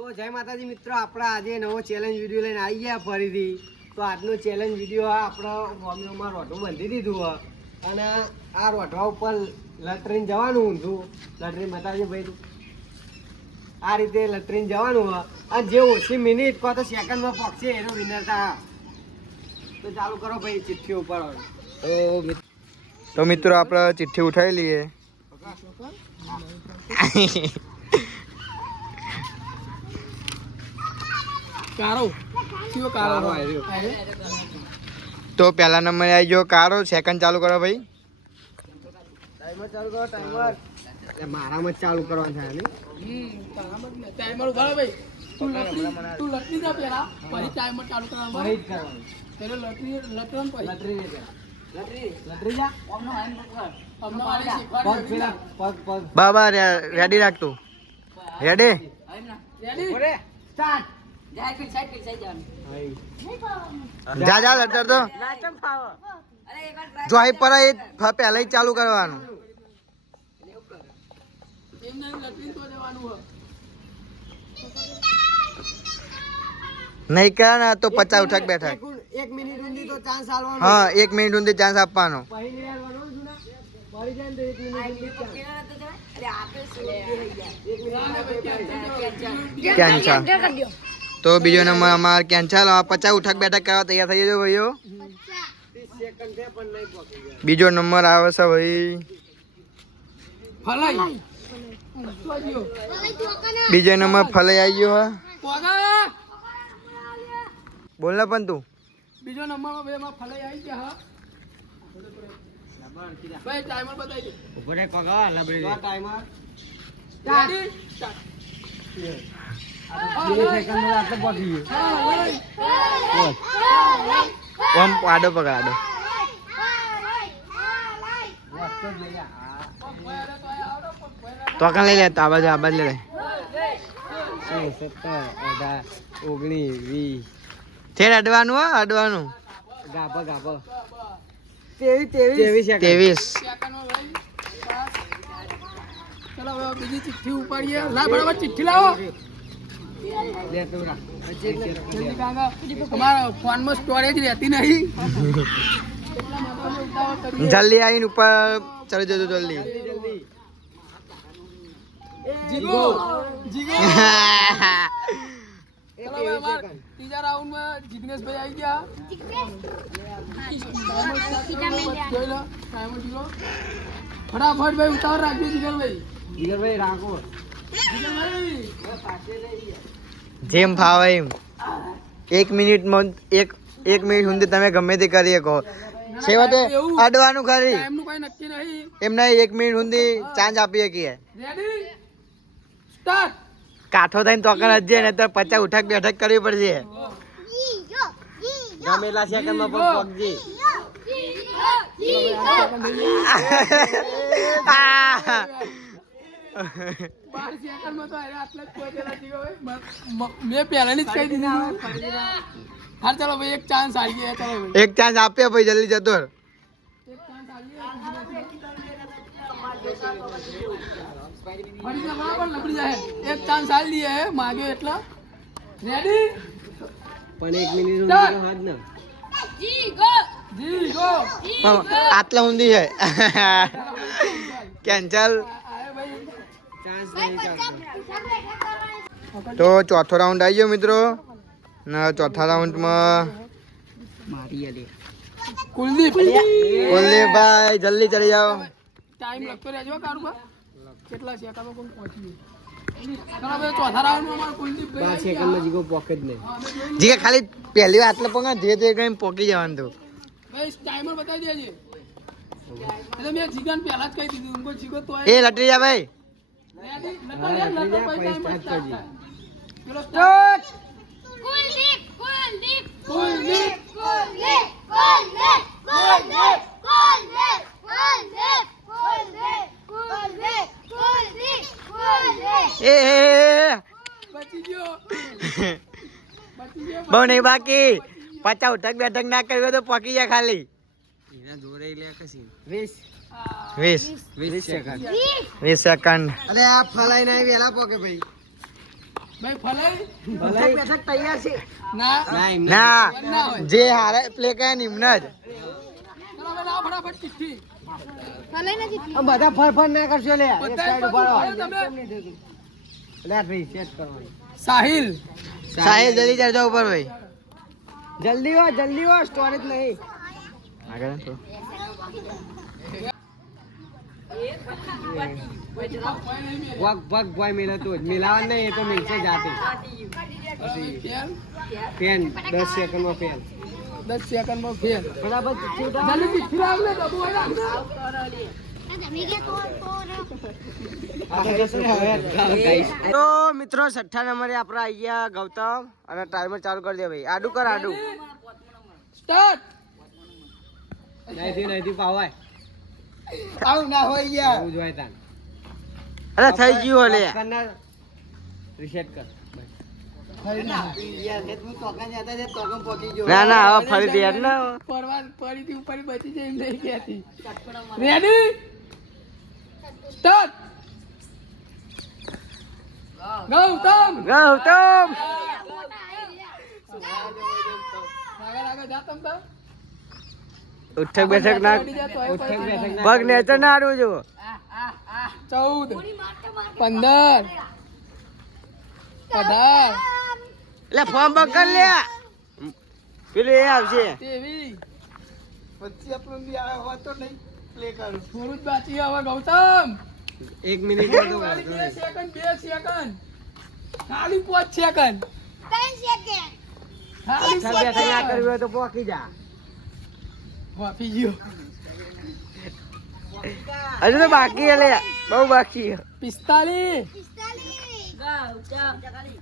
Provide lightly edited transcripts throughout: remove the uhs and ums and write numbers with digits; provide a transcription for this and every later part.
તો જય માતાજી મિત્રો, આપણે આજે નવો ચેલેન્જ વિડીયો લઈને આવી ગયા ફરીથી. તો આજનો ચેલેન્જ વિડીયો આપણે મમ્મીઓમાં રોઢું બાંધી દીધું અને આ રોઢવા ઉપર લટરીને જવાનું ઊંધું લટરીને બતાવજો ભાઈ તું. આ રીતે લટરીને જવાનું અને જે ઓછી મિનિટ કો તો સેકન્ડમાં પહોંચશે એનો વિનર થાય. તો ચાલુ કરો ભાઈ, ચિઠ્ઠી ઉપાડો. તો મિત્રો આપણે ચિઠ્ઠી ઉઠાવી લઈએ. તો પહેલા નંબર આવી ગયો કારો. સેકન્ડ ચાલુ કરો ભાઈ. ટાઈમર ચાલુ કરો, ટાઈમર. મારામાં જ ચાલુ કરવાનું થાય ને. ટાઈમર ઉભા ભાઈ. તું લટરી જા પેલા, પછી ટાઈમર ચાલુ કરવાનું. ફરી જ કરવાનું. પેલો લટરન પછી લટરી જા. અમને વાળી પગ પેલા પગ બાબા રેડી રાખતું. રેડી રેડી ઓરે સ્ટાર્ટ. જા જા લટર તો જો આઈ પર પહેલા જ ચાલુ કરવાનું. એમને લટરી તો દેવાનું હોય. નહીં કરે ને તો 50 ઉઠક બેઠક. એક મિનિટ સુધી તો ચાન્સ આલવાનો. હા 1 મિનિટ સુધી ચાન્સ આપવાનો. પછી નહીં આલવાનો જુના. મરી જાય ને તો 1 મિનિટ સુધી કેન્સલ. તો બીજો નંબર અમાર કેન્સલ. 50 ઉઠક બેઠક કરવા તૈયાર થઈ જજો ભાઈઓ. 30 સેકન્ડ છે પણ નહીં પહોંચી ગયા. બીજો નંબર આવે છે ભાઈ. ફલાઈ બીજો નંબર ફલાઈ આવી ગયો. પોગા બોલ ને પણ તું. બીજો નંબરમાં બે માં ફલાઈ આવી ગયા. ભાઈ ટાઈમર બતાવી દે. ઉભો રે પગા લબડી દે. Timer ready start. 2 સેકન્ડ માં આટલે પહોંચી ગયો. ઓમ આડો પકડ આડો. વાસ્તો જ લઈ જા. તો કાં લઈ લે. તો આ બાજુ લઈ લે. 17 18 19 20 થેડ અડવાનું હો અડવાનું. ગાભા ગાભા 23 સેકન્ડ. 23 સેકન્ડમાં લઈ પાસ. ચલો હવે બીજી ચિઠ્ઠી ઉપાડીએ. લા બરાબર ચિઠ્ઠી લાવો. લે તું રાખ. જલ્દી કાકા તમારા ફોનમાં સ્ટોરેજ રહેતી નહીં. એટલા માટે ઉતાવળ કરીએ. જલ્દી આવીને ઉપર ચડી જજો જલ્દી. જલ્દી જીગો જીગો. ચલો હવે અમાર ત્રીજા રાઉન્ડમાં જિગ્નેશભાઈ આવી ગયા. જોઈ લો ટાઈમર જીગો. ફટાફટ ભાઈ ઉતાવળ રાખજો જીગરભાઈ. જીગરભાઈ રાખો. જીગરભાઈ જેમ ફાવે એમ. 1 મિનિટમાં 1 મિનિટ સુધી તમે ગમે તે કરી શકો. છેવટે અડવાનું ખરી. ટાઈમનું કોઈ નક્કી નહીં. એમને 1 મિનિટ સુધી ચાન્સ આપી શકીએ. Ready start. કાઠો થઈને તોકન હજે ને તો 50 ઉઠક બેઠક કરવી પડશે. ગમેલા સેકન્ડમાં પણ પગજી. 12 સેકન્ડમાં તો અરે આટલા જ પહોંચેલા જીગો ભાઈ. મેં પહેલાની જ કહી દીધું. હા ચાલો ભાઈ એક ચાન્સ આવી ગયા. ચાલો ભાઈ એક ચાન્સ આપીએ ભાઈ જલ્દી જતો. એક ચાન્સ આવી ગયા. ફરી જા બરાબર લપડી જાય. એક ચાન્સ આલી દઈએ હે માગે એટલા. રેડી પણ 1 મિનિટ સુધી તો હાથ ના. જીગો આટલા ઊંધી છે. કેન્સલ. આય ભાઈ ચાન્સ નહીં ચાલતો. તો ચોથો રાઉન્ડ આવી ગયો મિત્રો. ને ચોથા રાઉન્ડમાં મારી આલે. કુલદીપ કુલદીપભાઈ જલ્દી ચડી જાઓ. ટાઈમ લગતો રહેજો કારુબા. કેટલા સેકન્ડમાં કોણ પહોંચી ગયું. ચાલો ભાઈ ચોથા રાઉન્ડમાં અમાર કુલદીપભાઈ 5 સેકન્ડમાં જીગો પોકેટ નહીં. જે ખાલી પહેલી આટલે પગા જે તે કઈ પોકી જવાનું તું. ભાઈ ટાઈમર બતાવી દેજે. એટલે મેં જીગાને પહેલા જ કહી દીધું. ઉनको જીગો તો એ લટરી જા ભાઈ. રેડી લટો ભાઈ ટાઈમર સ્ટાર્ટ થાય. ચલો સ્ટાર્ટ. કુલદીપ એ બચી ગયો. બહુ નહીં બાકી. 50 ઉઠક બેઠક ના કર્યું હોય તો પોકી જાય ખાલી. એના જોરે લે કસી 20 20 સેકન્ડ. 20 સેકન્ડ. અરે આ ફલાઈ ના વેલા પોકે ભાઈ. ભાઈ ફલાઈ ઉઠક બેઠક તૈયાર છે ના ના ના હોય જે હારે પ્લે કરે ને એમને જ ચલો હવે લાવો ફટાફટ ચિઠ્ઠી આ બધા ફરફર ના કરશો લે એક બધા સાઈડ ઉભા રહો તમે લે રીસેટ કરવાનું સાહિલ સાહેબ જલ્દી ચડજો ઉપર ભાઈ જલ્દી હો સ્ટોરેજ નહીં આગળ તો વગ ભાઈ મેલા તો મિલાવા નહીં એ તો મિલશે જાતે ફેલ પેન 10 સેકન્ડમાં પેન 10 સેકન્ડમાં ફેલ બરાબર જલ્દી ચિઠ્ઠી લાવ લે બાબુ હોય તો મિત્રો 6 નંબરે આપણે આવી ગયા ગૌતમ અને ટાઈમર ચાલુ કરી દે ભાઈ આડું કર આડું સ્ટાર્ટ નહીં પાવાય આવ ના હોય યાર એવું જોય તાન અરે થઈ ગયું લે કરનાર રીસેટ કર ના ના હવે ફરીથી યાર ના પરવાન ફરીથી ઉપર બચી જાય એમ નહીં કહેતી રેડી સ્ટાર્ટ ગૌતમ ગૌતમ આગળ જા તમ તો ઉઠક બેઠક ના પગ નેચર ના આડવું જો 14 15 18 એટલે ફોર્મ પકડ લે પેલું એ આવશે 23 પછી આપણું બી આવે હોય તો નહીં પ્લે કરું થોડું જ બાકી હવે ગૌતમ 1 મિનિટ ખાલી 2 સેકન્ડ 2 સેકન્ડ ખાલી 5 સેકન્ડ ખાલી 5 ના કરવી સેકન્ડ હોય તો પોકી જા વાપી ગયો હજુ તો બાકી હે લે બહુ બાકી હે 45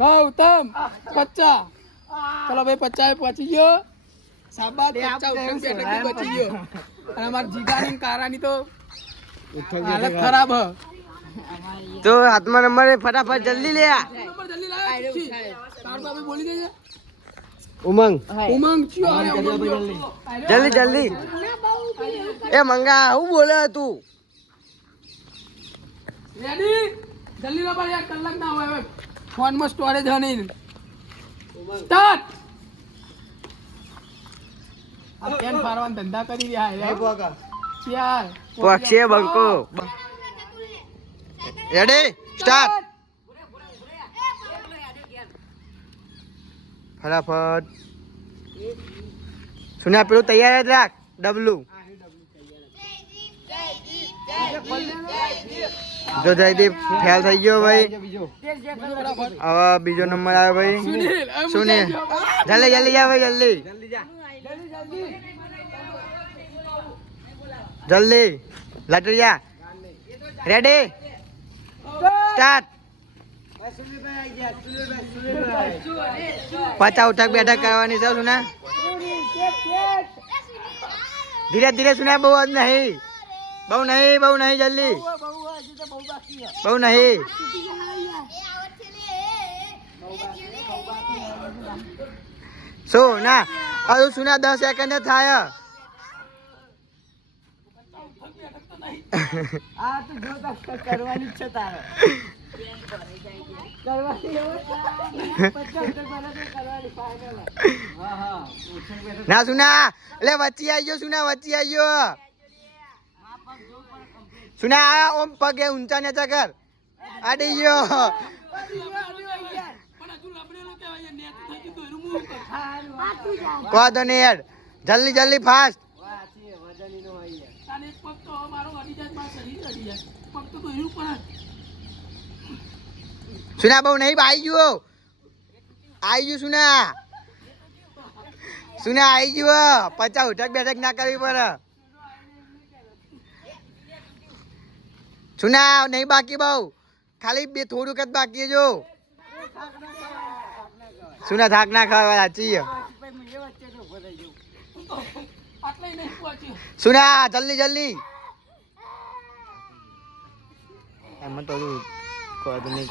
ગૌતમ 50 ચલો ભાઈ 50 પહોંચી ગયો સાબાદ 50 ઉઠક બેઠક બચી ગયો અને અમાર જીગાની કારાની તો હાલત ખરાબ હ તો હાથમાં નંબર ફટાફટ જલ્દી લે નંબર જલ્દી લાવ તાર બાબે બોલી દેજે ઉમંગ ઉમંગ ચિયો અરે ઉમંગ જલ્દી એ મંગા હું બોલે તું રેડી જલ્દી લો ભાઈ યાર કલાક ના હોય હવે ફોન માં સ્ટોરેજ હ નહીં સ્ટાર્ટ આ પેન ફારવાન ધંધા કરી રહ્યા હે યાર પક્ષે બંકો રેડી સ્ટાર્ટ ફટાફટ સુના પેલું તૈયાર જ રાખ ડબલું જો જયદીપ ફેલ થઈ ગયો ભાઈ હવે બીજો નંબર આવ્યો ભાઈ સુનિલ જલ્દી જા ભાઈ જલ્દી લટરિયા રેડી સ્ટાર્ટ 50 ઉઠક બેઠક કરવાની છે સુના ધીરે ધીરે સુના બહુ જ નહીં બહુ નહીં જલ્દી બહુ નહીં સુના હજુ સુના 10 સેકન્ડ થાય આ તો જો તો કરવાની છે તારે કરવાની ના સુના એટલે વચ્ચે આવી ગયો સુના વચ્ચે આવી ગયો સુના આ ઓમ પગે ઊંચા નીચા કર આડી ગયો પણ હજુ લબડેલો કહેવાય નેટ થઈ ગયું એનું મું કહો તો નહીં યાર જલ્દી ફાસ્ટ અને એક પગ તો મારો અડી જાય મારો શરીર અડી જાય પગ તો એનું પણ સુના બહુ નહીં આવી ગયો સુના આવી ગયો 50 ઉઠક બેઠક ના કરવી પડે સુના નહીં બાકી બહુ ખાલી બે થોડુંક જ બાકી જો સુના થાક ના ખાવા સાચી આટલે નહીં પહોંચ્યો સુના જલ્દી એમાં તો કહું નહીં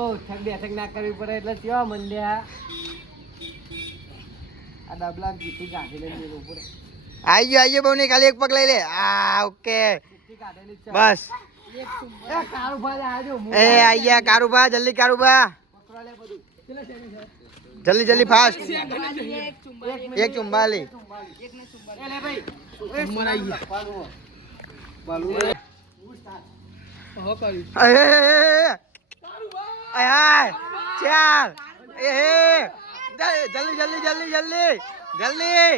ઉઠક બેઠક ના કરવી પડે એટલે કેવા મંડ્યા આ ડબલા ચીઠી કાઢીને મેળવું પડે આવી ગયો બહુ નહીં ખાલી એક પગ લઈ લે આ ઓકે ચીઠી કાઢેલી જ છે. બસ એ કારુભાઈ આવજો એ આયા કારુબા જલ્દી કારુબા પકડો લે બધું કેટલા સેકન્ડ છે? જલ્દી જલ્દી ફાસ્ટ એક એક ચુંબાલી એ લે ભાઈ ચુંબન આવી ગઈ. બાલુ હવે કર્યું. આય ચાલ એ જલ્દી જલ્દી જલ્દી જલ્દી જલ્દી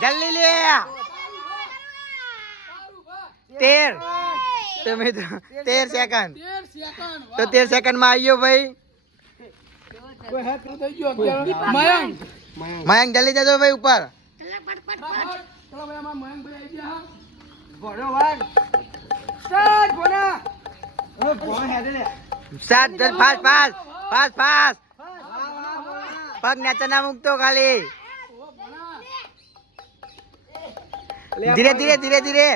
જલ્દી લે 13 તમે તો 13 સેકન્ડ 13 સેકન્ડ. તો 13 સેકન્ડ માં આવ્યો ભાઈ કોઈ હાથ ન થઈ ગયો અત્યારે. મયંક. મયંક જલ્દી જજો ભાઈ ઉપર ચલો ભાઈ અમારા મયંકભાઈ આવી ગયા. ઘોડો વાગ સ્ટાર્ટ ઘોડા ઓ ઘોડો હેડે લે સાત ફાસ્ટ ફાસ્ટ ફાસ્ટ ફાસ્ટ વાહ વાહ વાહ પગ નીચે ના મૂકતો ખાલી ઓ ભણા. ધીરે ધીરે ધીરે ધીરે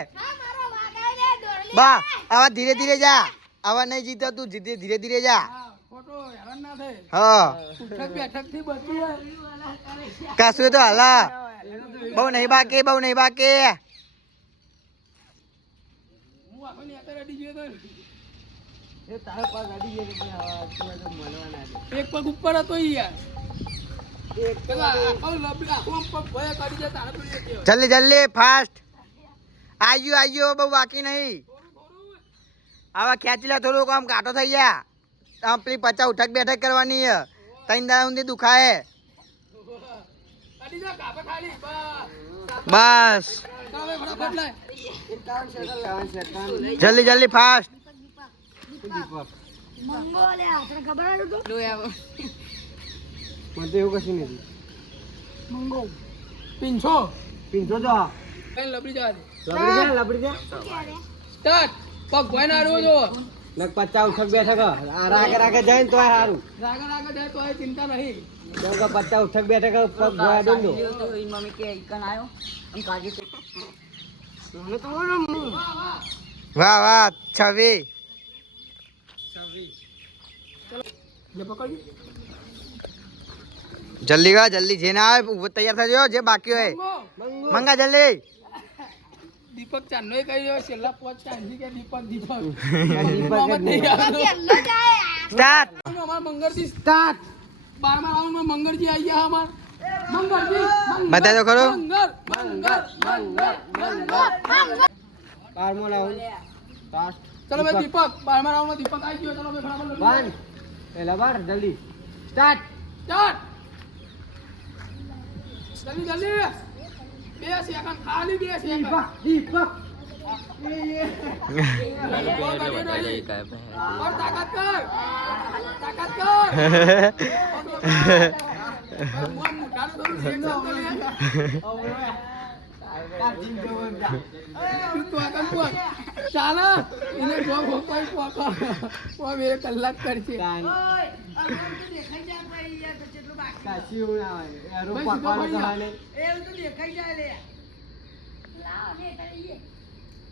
બા આવા ધીરે ધીરે જા આવા નહીં જીતો તું ધીરે ધીરે ધીરે જા હા, ખોટો હેરાન ના થાય. હા ઉઠક બેઠક થી બચી જાય. કશું તો હાલા બહુ નહીં બાકી બહુ નહીં બાકી હું આખો ની અત્યારે અડી ગયો તો. એ તારા પાસ અડી ગયો કે ભાઈ હવે તો મળવાના એક પગ ઉપર હતો ઈ યાર. છે એક પેલા આખો લબડી આખો આમ પગ ભય કાઢી જાય તારે પેલું એક કહેવાય. જલ્દી જલ્દી ફાસ્ટ આયો બહુ બાકી નહીં આવા ખેંચી લે થોડુંક આમ કાંટો થઈ ગયા આમ પેલી 50 ઉઠક બેઠક કરવાની છે 3 દાડા સુધી દુખાય અડી જા કાપે ખાલી બસ. બસ ચાલ હવે ફટાફટ લાય. 51 સેકન્ડ જલ્દી જલ્દી ફાસ્ટ મને તો એવું કશું નથી પીંછો પીંછો તો કઈ લબડી જવા દે. લબડી જા સ્ટાર્ટ. પગ ભય ના અડવો જો. ને 50 ઉઠક બેઠક આ રાગે રાગે જાય ને તો સારું રાગા રાગા જાય તો એ ચિંતા નહીં. તો 50 ઉઠક બેઠક પગ ભોયા દઉં દો મને તો વાહ વાહ 26 જે પકડ્યું. જલ્દી કા જલ્દી જે ના આવે ઊભો તૈયાર થજો જે બાકી હોય મંગો. મંગા જલ્દી દીપક ચાંદનો કહી રહ્યો છેલ્લા 5 ચાંદી કે દીપક દીપક દીપક જ નહીં. સ્ટાર્ટ અમાર મંગળજી સ્ટાર્ટ. 12મા રાઉન્ડમાં મંગળજી આવી ગયા અમાર. મંગળજી બતા દો ખરો મંગળ મંગળ મંગળ. 12મો રાઉન્ડ ફાસ્ટ ચલો ભાઈ દીપક 12મા રાઉન્ડમાં દીપક આવી ગયો. ચલો ભાઈ ફટાફટ વન પેલા બાર જલ્દી સ્ટાર્ટ સ્ટાર્ટ. જલ્દી જલ્દી 2 સેકન્ડ ખાલી 2 સેકન્ડ. દીપક और ताकत कर मुठानो थोड़ું reaction તો લે. તું આગળ પહોંચ. ચાલો એને જો કોઈ પોકો ઓ 2 કલાક કરશે. કાચી એવું ના હોય એરો ભાઈ, પકવાનો તો સીધો હાલે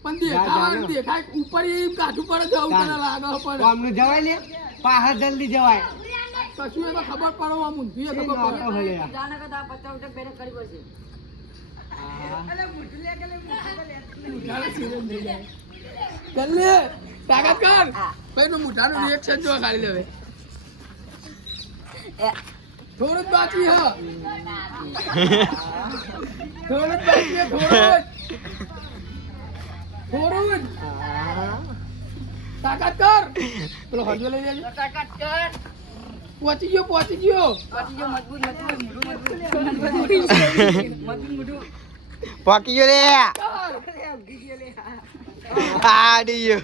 પણ દેખાય ઉપર એ કાઠું પડે છે આવું તને લાગે પડે આમનું જવાય લે પાછા જલ્દી જવાય કશું એ તો ખબર પડે આમ ઊંધી એ ખબર પડે. જલ્દી તાકાત કર ભાઈ નું મુઠાનું રિએક્શન જો ખાલી લેવે થોડું જ બાકી હ થોડું જ બાકી છે થોડું જ તાકાત કર પેલો હજો લઈ લેજો તાકાત કર પહોંચી ગયો પાકી ગયો રે આડી ગયો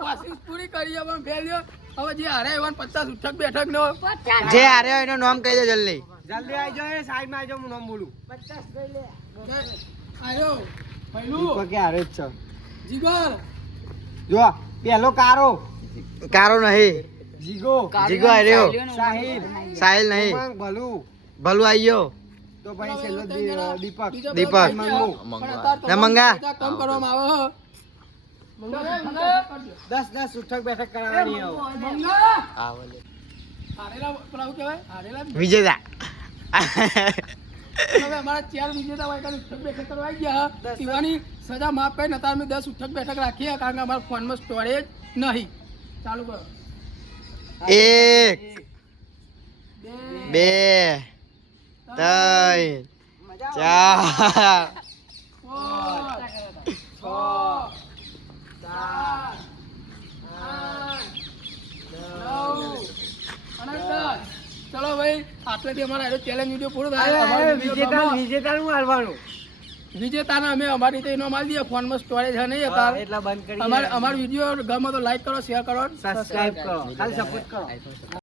કોશિશ પૂરી કરી પણ ફેલ્યો હવે જે હારે એવાન 50 ઉઠક બેઠક નો જે હારે હોય એનું નામ કહી દો જલ્દી જલ્દી આવી જાઓ એ સાઈડ માં આવી જાઓ હું નામ બોલું આયો પહેલું દીપક કે હારે જ છે જીગર જો પેલો કારો કારો નહીં જીગો જીગો આવ્યો સાહિલ સાહિલ નહીં ઉમંગ, ભલુ ભલું આવ્યો તો ભાઈ છેલ્લો દીપક દીપક. ને મંગા. કામ કરવામાં આવે હ. 10 ઉઠક બેઠક કરાવવાની હવે મંગા હારેલા પેલા શું કહેવાય હારેલા વિજેતા હવે અમારા 4 વિજેતા હોય કારણ ઉઠક બેઠક કરવા આવી ગયા પીવાની સજા માફ કરી નતા અમે 10 ઉઠક બેઠક રાખીએ કારણ કે અમારા ફોનમાં સ્ટોરેજ નહીં ચાલુ કરો 1 2 2 3 4 ચલો ભાઈ આટલેથી અમારા ચેલેન્જ વિડીયો પૂરો થાય વિજેતાનું હાલવાનું વિજેતાને અમે અમારી રીતે ઇનામ આલી દઈએ ફોનમાં સ્ટોરેજ છે નહીં અત્યારે એટલા બંધ કરી અમારો વિડીયો ગમે તો લાઈક કરો શેર કરો સબસ્ક્રાઇબ કરો ખાલી સપોર્ટ કરો